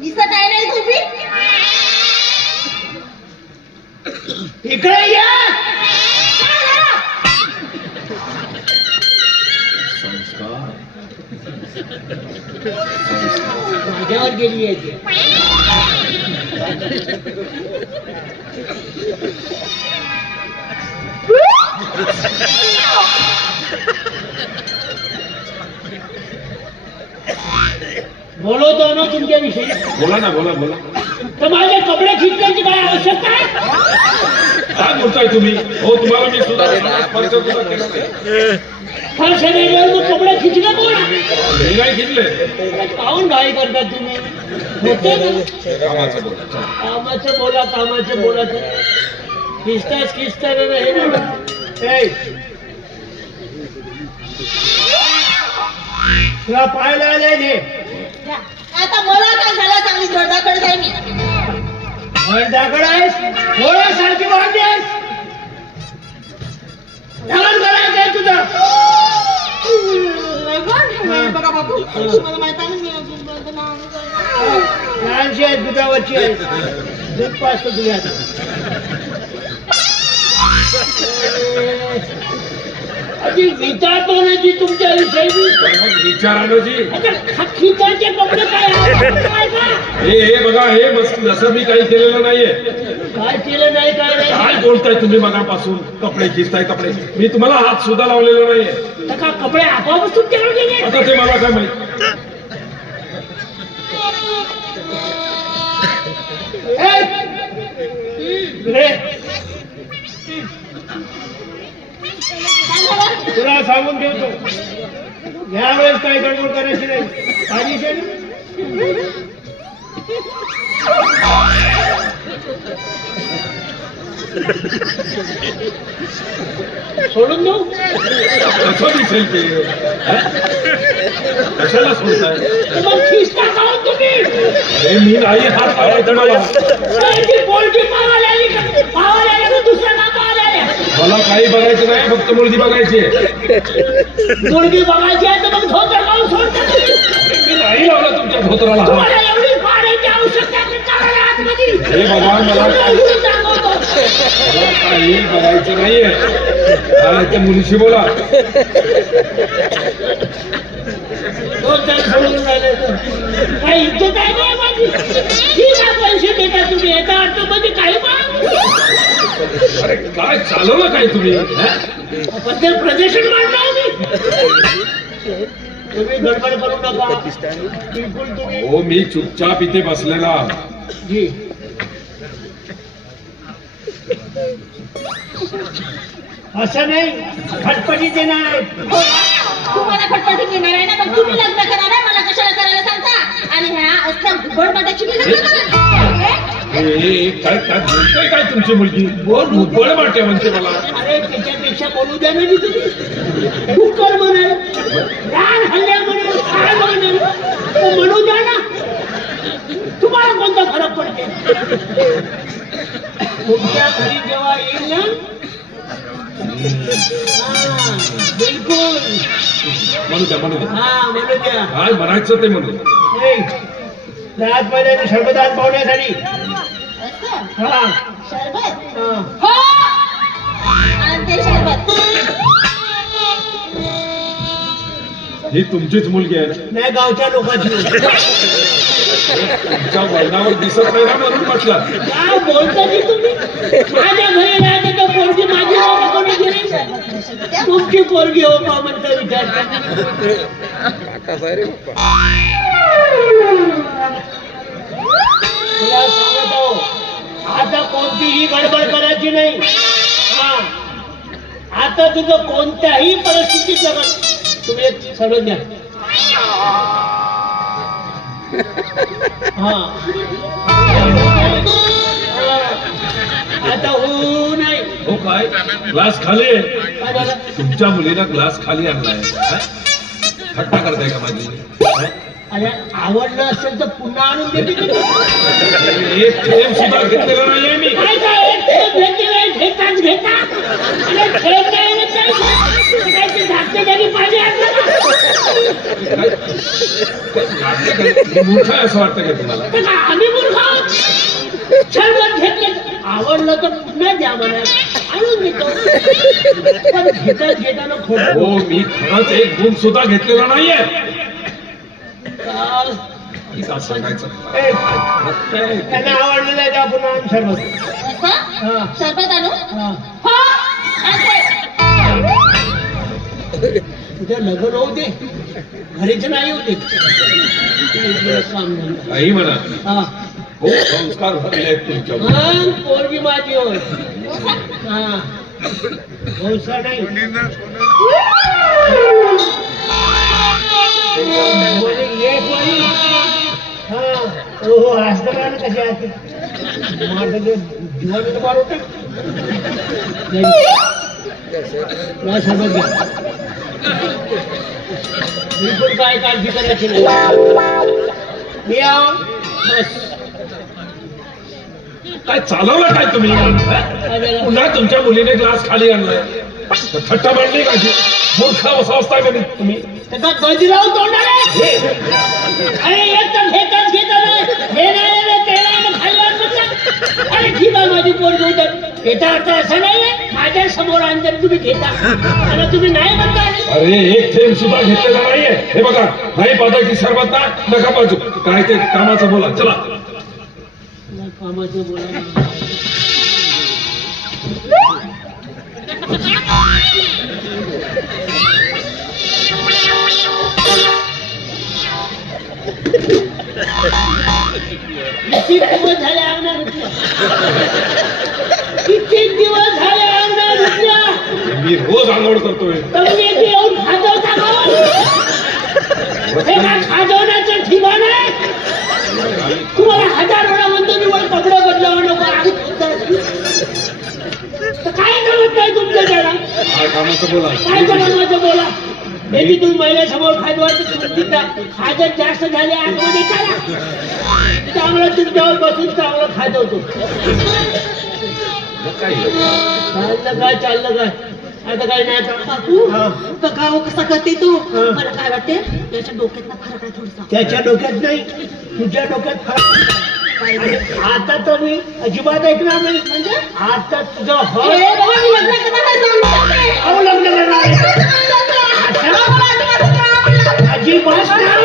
दिसत आहे नाही तुम्ही इकडे या. माझ्यावर गेली आहे बोलवतो ना तुमच्याविषयी. बोला ना, बोला बोला. तर माझे कपडे खिचण्याची काय आवश्यकता आहे? काय बोलताय तुम्ही? हो, तुम्हाला मी सुद्धा स्पर्श सुद्धा केला नाही. फरशा नाही मग कपडे खिचले कोण? मी नाही घेतले. काहून घाई करता तुम्ही? होते ना कामाचं बोला. कामाचं बोला, कामाचं बोलायचं. खिचताच खिचताना नाही ना. तुला पाहायला आले ने आता मला काय झालं चांगली जोरदाकडे जाई मी वरदाकड आहेस, डोळ्यासारखी वाढली आहेस. लग्न करायचंय तुझं. बघा बाबू तुम्हाला माहित आहे ना लहानशी आहे, दुधावरची आहे. दूध पाचतो तुझ्या आता. अजी विचारतो ना जी तुमच्या विषयी. मग विचारानं जी. खिचाचे कपडे काय हे बघा, हे मस्त जसं मी काही केलेलं नाहीये. काय केलं नाही, काय नाही. काय बोलताय तुम्ही मगापासून? कपडे खिचताय कपडे. मी तुम्हाला हात सुद्धा लावलेला नाहीये. तर का कपडे आपोआपच तुमच्याकडे गेले? आता ते मला काय माहित. तुला सांगून ठेवतो, यावेळेस काही गडबड करायची नाही. पाहिजे सोडून देऊ. कसं दिसेल ते? कशाला सोडताय? मग खिस्ता खाऊन तुम्ही अरे मी नाही हात लावायचा मला. पोलची पावायला आली का? पावायला आली का दुसऱ्या का पावायला आल्या? मला काही बघायचं नाही, फक्त मुलगी बघायची आहे. मुलगी बघायची आहे तर मग धोतर काढून सोडता तुम्ही. मी नाही लावला तुमच्या धोत्राला हात. तुम्हाला एवढी पाण्याची आवश्यकता आहे, चालायला आतमध्ये. हे बघा, मला काही बघायचं नाहीये. त्या मुलीशी बोला. धोतर सोडून राहिले तर काही इज्जत आहे ना माझी? ठीक आहे, पैसे देता तुम्ही, याचा अर्थ म्हणजे काही पण. अरे काय चालवलं काय तुम्ही? पण ते प्रदर्शन मांडलं मी. तुम्ही गडबड करू नका बिलकुल. तुम्ही हो, मी चुपचाप इथे बसलेला. जी असं नाही, खटपटी देणार. तुम्हाला खटपटी घेणार आहे ना पण तुम्ही लग्न करा ना मला कशाला करायला सांगता आणि ह्या असल्या घुबड माटाची मी लग्न करा. काय काय बोलतोय काय तुमची मुलगी? भूगोळ वाटते म्हणते मला. अरे त्याच्यापेक्षा बोलू द्या ना मी तुम्ही. डुक्कर म्हणाल, रान हल्ल्या म्हणाल, काय म्हणाल, म्हणू द्या ना. तुम्हाला कोणता फरक पडते? तुमच्या घरी जेव्हा येईल ना, बिलकुल म्हणू द्या, म्हणू द्या. हा म्हणू द्या. काय म्हणायचं ते म्हणू द्या. रात महिन्याने शरबदान पावण्यासाठी. असं हा शरबत हा. हो आणते शरबत. ही तुमचीच मुलगी आहे. नाही, गावच्या लोकांची. तुमच्या वळणावर दिसत नाही ना, म्हणून म्हटलं. काय बोलता की तुम्ही? माझ्या घरी राहते तर पोरगी माझी हो का कोणाची नाही? तुमची पोरगी हो का म्हणता विचारता. तुला सांगत आहो, आता कोणतीही गडबड करायची नाही. हा, आता तुझं कोणत्याही परिस्थितीत जगत. तुम्ही एक सगळं द्या. हा, आता होऊ नाही. हो काय? ग्लास खाली आहे. काय झालं? तुमच्या मुलीला ग्लास खाली आणलाय. हा? थट्टा करताय का माझी? हा? अरे आवडलं असेल तर पुन्हा आणून देते की तू? एक थेंब सुद्धा घेतलेला नाहीये मी. काय काय एक थेंब घेतलेलं घेताच घेता अरे थेंब नाही म्हणताय काय ते धाकटे जागी पाणी आणलं का? हे मूर्ख आहे असं वाटतं का तुम्हाला? तर काय आम्ही मूर्ख आहोत? शरबत घेतलं आवडलं तर पुन्हा द्या म्हणा आणून देतो पण घेताना खोटं हो मी खरंच एक गुण सुद्धा घेतलेला नाहीये. काल इथं सांगायचं ए, त्यांना आवडलेलं आहे का पुन्हा आण शरबत असं हा. शरबत आणू हा. हो आणते. तुझं लग्न होऊ दे घरीच नाही होते काम धंदा. काही म्हणा हा खूप संस्कार भरले आहेत तुमच्यावर. मग पोरगी माझी होय हा भौसा नाही बोले, ये कोणी? हा हो असतं का ना कशी असते माझं जे जीवन बार होते या सोबत घ्या बिलकुल काय काळजी करायची नाही मी आहो बस काय चालवलं काय तुम्ही? पुन्हा तुमच्या मुलीने ग्लास खाली आणलाय. थट्टा मांडली का ती? मूर्ख अवस्था का तुम्ही? त्याचा गज लावून तोंडाले अरे एक तर घेताच घेता नाही हे नाही रे ते नाही मग खाली आणलं का? अरे ठीक आहे माझी पोर घेऊ तर याचा अर्थ असा नाहीये माझ्या समोर आणतात तुम्ही घेता आणि तुम्ही नाही म्हणता अरे एक थेंब सुद्धा घेतलेला नाहीये. हे बघा नाही पाजायची सरबत ना नका पाजू. काय ते कामाचं बोला चला. कामाचं बोला किती दिवस झाले अंगणात रुपया किती दिवस झाले अंगणात रुपया मी रोज आंघोळ करतोय. तुम्ही येथे येऊन खाजवता का? हे काय खाजवण्याचं ठिकाण आहे? तुम्हाला 1000 वेळा म्हणतो मी वर कपडे बदलावं नको तर काय जमत नाही तुमचं त्याला काय कामाचं बोला. काय जमाचं बोला याची तुम्ही महिन्यासमोर खाजवा तुमची खाजत जास्त झाली आतमध्ये चला चांगलं तुमच्यावर बसून चांगलं खाजवतो चाललं काय आता काय नाही आता बापू हा. बघा हो कसा करते तू हा. मला काय वाटते त्याच्या डोक्यात फरक आहे थोडसा त्याच्या डोक्यात नाही तुझ्या डोक्यात फरक आता तर मी अजिबात ऐकणार नाही म्हणजे आता तुझं ए, हो बाबा, मी लग्न करणार आहे, सांगू शकते. अहो, लग्न करणार आहे. अजिबात नाही.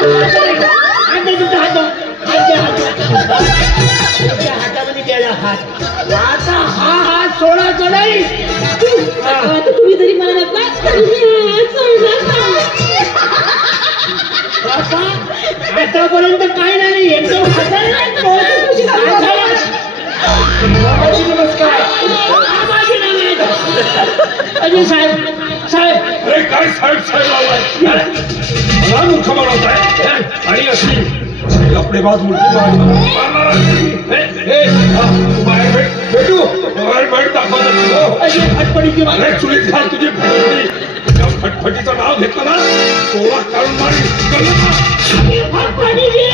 आता तुझा हात तुझ्या हातामध्ये द्यायला हात आता हा हात सोडायचा नाही आता तुम्ही जरी मला नका तरी सोडणार बाबा, आतापर्यंत काय नाही एकदम नमस्कार अजय साहेब साहेब अरे काय साहेब साहेब लावलाय? मला मूर्ख बनवताय आणि अशी कपडेबाज मूर्ती बाहेर भेटू बाहेर भेट दाखवत. अशी फटफटीची बात. अरे चुलीत घाल तुझी फटफटी. त्या फटफटीचं नाव घेतलं ना सोळा काढून मारी फटफटीची.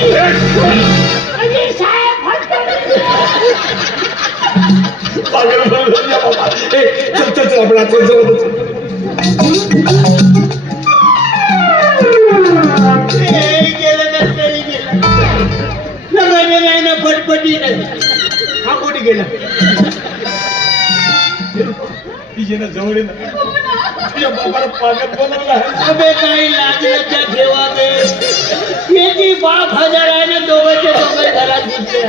अजय साहेब फटफटीची. चल चल चल आपण आता जाऊ. नाही ना फटफटी नाही हा कोणी गेला तिचे जवळ तुझ्या बाबाला पागल बनवला आहे. अबे काही लागल्याच्या ठेवावे याची बाप 1000 आहे ना दोघांच्या दोघे घरात दिसले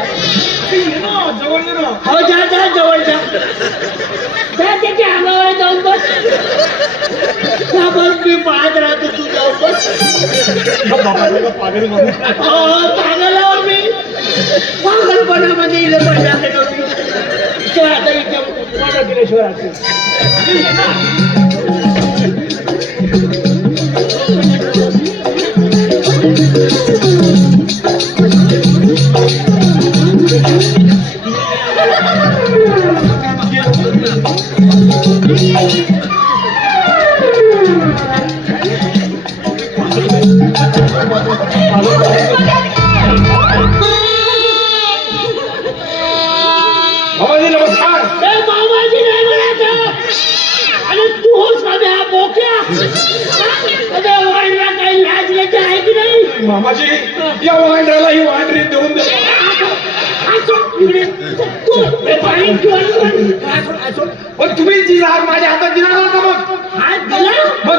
जवळ ये ना. हो जा जा जवळ जा जा त्याच्या अंगावर जाऊन बस जा बस मी पाहत राहतो तू जाऊन बस बाबाला पागल बनवला. पागलावर मी पागलपणामध्ये इथं पडले नव्हती तो आता इथं माझा केल्याशिवाय मामाजी नमस्कार. ए, मामाजी नाही म्हणायचं. आणि तू होस का बे हा बोक्या? अबे, वाईनला काही लाज लज्जा आहे की नाही? मामाजी या वांड्याला ही वांडरी देऊन दे. असो, इकडे. तू, हे पाणी घेऊन ये. असो. पण तुम्ही जी जाग माझ्या हातात दिला नव्हता मग. हात दिला? मग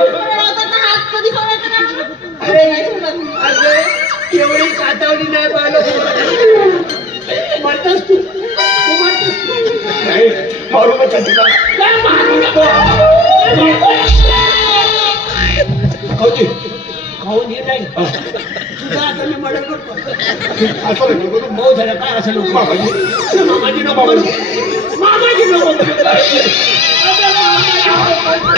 हात कधी सोडायचा ना? अरे, अरे, एवढी कातावली नाही पाहिलं. म्हणतोस तू म्हणतोस तू. नाही मारू नका तिला. काय मारू नको. खाऊची. खाऊन ये नाही. तुझा आता मी मर्डर करतो. असं नको करू. भाऊ झाला काय असं नको. मामाजी मामाजी नको बोलू. मामाजी नको बोलू. अबे, मामाजी.